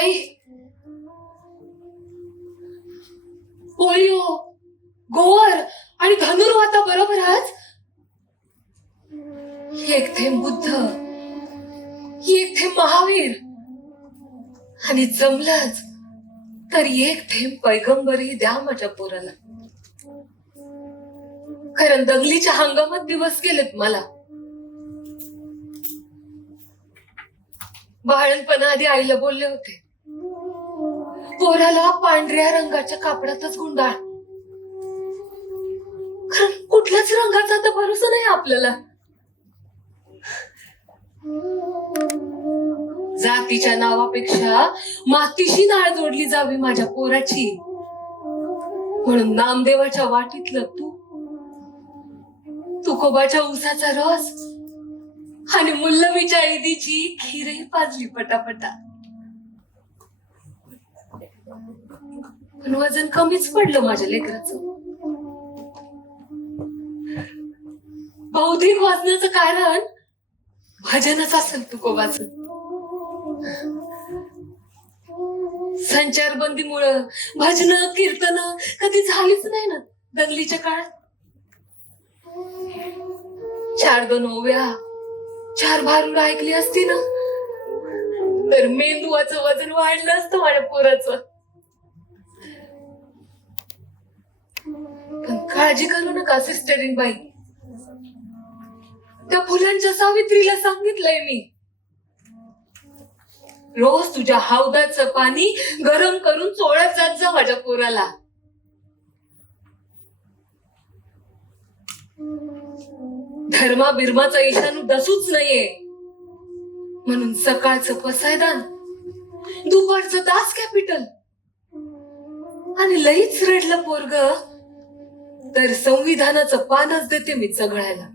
बाई. पोलिओ गोवर आणि धानुर बरोबर आज? एक थेंब बुद्ध. एक थे महावीर. आणि जमलाच तर एक थेंब पैगंबरही द्या माझ्या पोराला. कारण दंगलीच्या हंगामात दिवस गेलेत मला. बाळणपणा आधी आईला बोलले होते. पोराला पांढऱ्या रंगाच्या कापडातच गुंडाळ. कारण कुठल्याच रंगाचा आता भरोसा नाही आपल्याला. जातीच्या नावापेक्षा मातीशी नाळ जोडली जावी माझ्या पोराची. म्हणून नामदेवाच्या वाटीतलं तू तुकोबाच्या उसाचा रस आणि मुल्लवीच्या ईदीची खीरही पाजली पटापटा. पण वजन कमीच पडलं माझ्या लेकराचं. बौद्धिक वाचनाचं कारण भजनच असेल तुकोबाचं संचारबंदीमुळं भजन कीर्तन कधी झालीच नाही ना दंगलीच्या काळात. चार दोन ओव्या चार भारूड ऐकली असती ना तर मेंदूवाचं वजन वाढलं असतं माझ्या पोराचं पण काळजी करू नका सिस्टरिन बाई. त्या फुलांच्या सावित्रीला सांगितलंय मी. रोज तुझ्या हौदाचं पाणी गरम करून चोळत जात जा माझ्या पोराला. धर्मा बिर्माचा इशानू दसूच नाहीये. म्हणून सकाळचं पसायदान दुपारचं दास कॅपिटल आणि लईच रडलं पोरग. तर संविधानाचं पानच देते मी चघळायला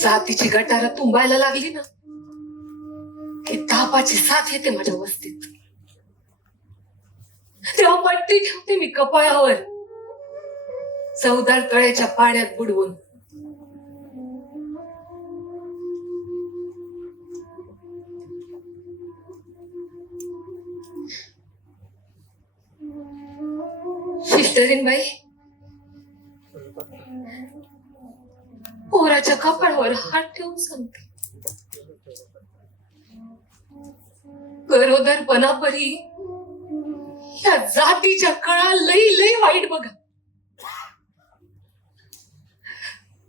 जातीची गटारा तुंबायला लागली ना की तापाची साथ येते माझ्या वस्तीत. तेव्हा पट्टी ठेवते मी कपाळावर. चौदार तळ्याच्या पाण्यात बुडवून. सिस्टरीन बाई पोराच्या कपाळावर हात ठेवून सांगते गरोदरपणापरी या जातीच्या कळा लई लई वाईट बघा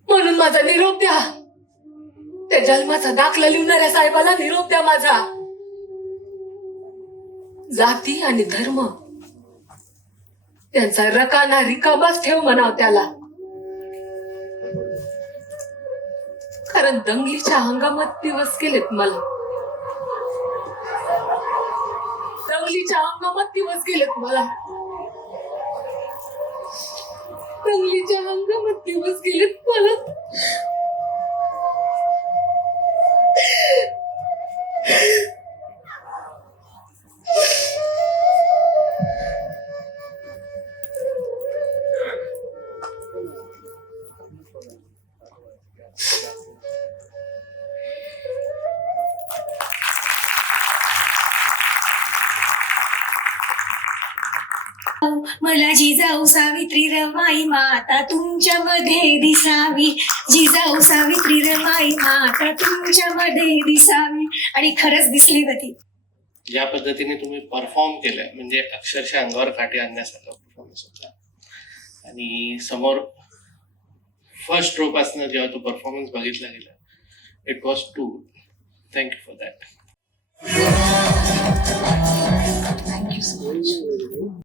म्हणून माझा निरोप द्या त्या जन्माचा दाखला लिहणाऱ्या साहेबाला निरोप द्या माझा जाती आणि धर्म त्यांचा रकाना रिकामाच ठेव म्हणाव त्याला. कारण दंगलीच्या हंगामात दिवस गेलेत मला. दंगलीच्या हंगामात दिवस गेलेत मला. दंगलीच्या हंगामात दिवस गेलेत मला. मला जिजाऊ सावित्री रमाई माता तुमच्या मध्ये दिसावी जिजाऊ सावित्री रमाई माता तुमच्या मध्ये दिसावी. आणि खरंच दिसली गती ज्या पद्धतीने तुम्ही परफॉर्म केलंय म्हणजे अक्षरशः अंगावर काटे आणण्यासारखा परफॉर्मन्स होता. आणि समोर फर्स्ट रो पासून जेव्हा तो परफॉर्मन्स बघितला गेला it was too thank you for that